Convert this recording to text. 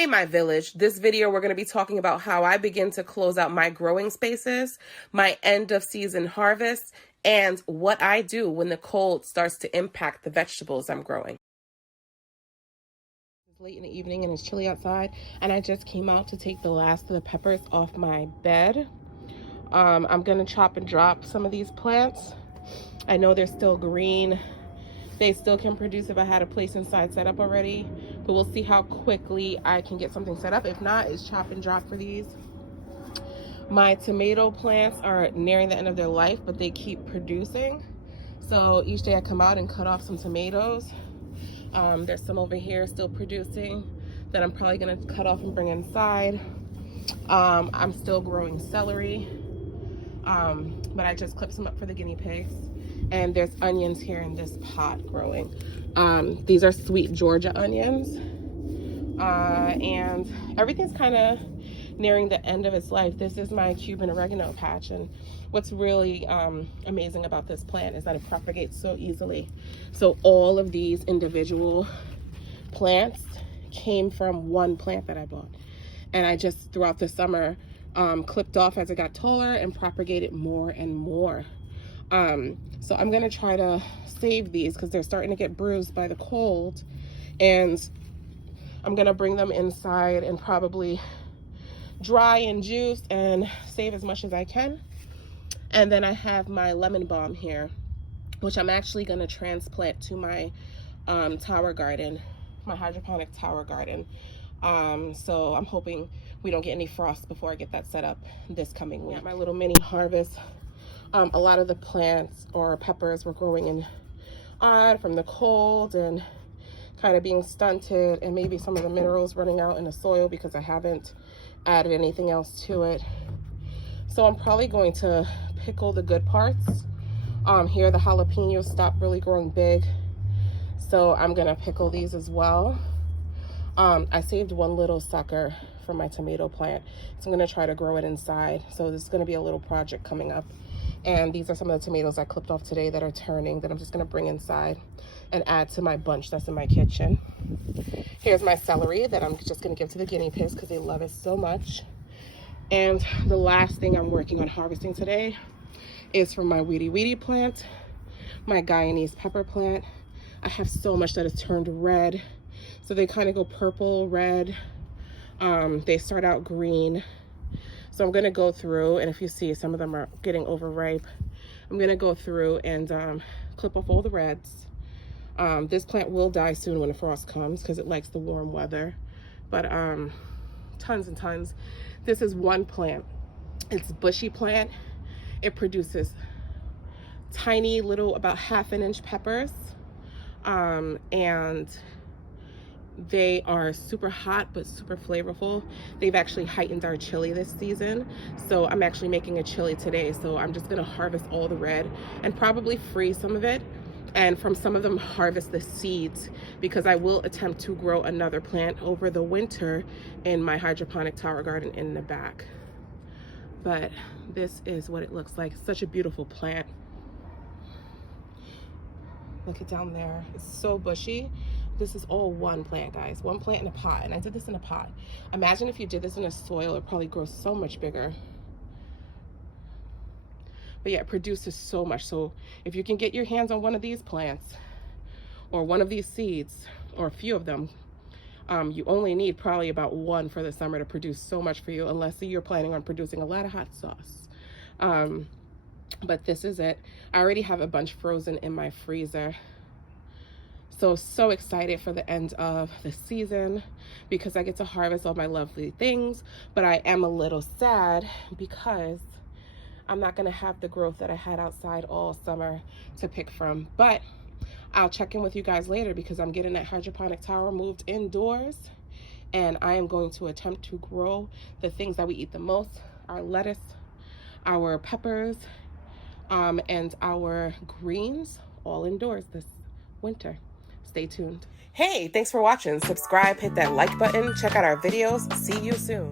Hey, my village. This video, we're going to be talking about how I begin to close out my growing spaces, my end of season harvest, and what I do when the cold starts to impact the vegetables I'm growing. It's late in the evening and it's chilly outside, and I just came out to take the last of the peppers off my bed. I'm going to chop and drop some of these plants. I know they're still green. They still can produce if I had a place inside set up already, but we'll see how quickly I can get something set up. If not, it's chop and drop for these. My tomato plants are nearing the end of their life, but they keep producing. So each day I come out and cut off some tomatoes. There's some over here still producing that I'm probably gonna cut off and bring inside. I'm still growing celery, but I just clipped some up for the guinea pigs. And there's onions here in this pot growing. These are sweet Georgia onions. And everything's kind of nearing the end of its life. This is my Cuban oregano patch. And what's really amazing about this plant is that it propagates so easily. So all of these individual plants came from one plant that I bought. And I just, throughout the summer, clipped off as it got taller and propagated more and more. So I'm going to try to save these because they're starting to get bruised by the cold, and I'm going to bring them inside and probably dry and juice and save as much as I can. And then I have my lemon balm here, which I'm actually going to transplant to my tower garden, my hydroponic tower garden. So I'm hoping we don't get any frost before I get that set up this coming week. My little mini harvest. A lot of the plants or peppers were growing in odd from the cold and kind of being stunted, and maybe some of the minerals running out in the soil because I haven't added anything else to it. So I'm probably going to pickle the good parts. Here the jalapenos stopped really growing big, so I'm gonna pickle these as well. I saved one little sucker from my tomato plant, so I'm gonna try to grow it inside. So this is gonna be a little project coming up. And these are some of the tomatoes I clipped off today that are turning that I'm just gonna bring inside and add to my bunch that's in my kitchen. Here's my celery that I'm just gonna give to the guinea pigs because they love it so much. And the last thing I'm working on harvesting today is from my weedy plant, my Guyanese pepper plant. I have so much that has turned red. So they kind of go purple, red. They start out green. So I'm gonna go through, and if you see some of them are getting overripe, I'm gonna go through and clip off all the reds. This plant will die soon when the frost comes because it likes the warm weather, but tons and tons. This is one plant. It's a bushy plant. It produces tiny little, about 1/2 inch peppers, and they are super hot but super flavorful. They've actually heightened our chili this season, so I'm actually making a chili today. So I'm just gonna harvest all the red and probably freeze some of it, and from some of them harvest the seeds, because I will attempt to grow another plant over the winter in my hydroponic tower garden in the back. But this is what it looks like. Such a beautiful plant. Look it down there. It's so bushy. This is all one plant, guys. One plant in a pot, and I did this in a pot. Imagine if you did this in a soil, it probably grows so much bigger. But yeah, it produces so much. So if you can get your hands on one of these plants or one of these seeds or a few of them, you only need probably about one for the summer to produce so much for you, unless you're planning on producing a lot of hot sauce. But this is it. I already have a bunch frozen in my freezer. So excited for the end of the season because I get to harvest all my lovely things, but I am a little sad because I'm not gonna have the growth that I had outside all summer to pick from. But I'll check in with you guys later because I'm getting that hydroponic tower moved indoors, and I am going to attempt to grow the things that we eat the most: our lettuce, our peppers, and our greens, all indoors this winter. Stay tuned. Hey, thanks for watching. Subscribe, hit that like button, check out our videos. See you soon.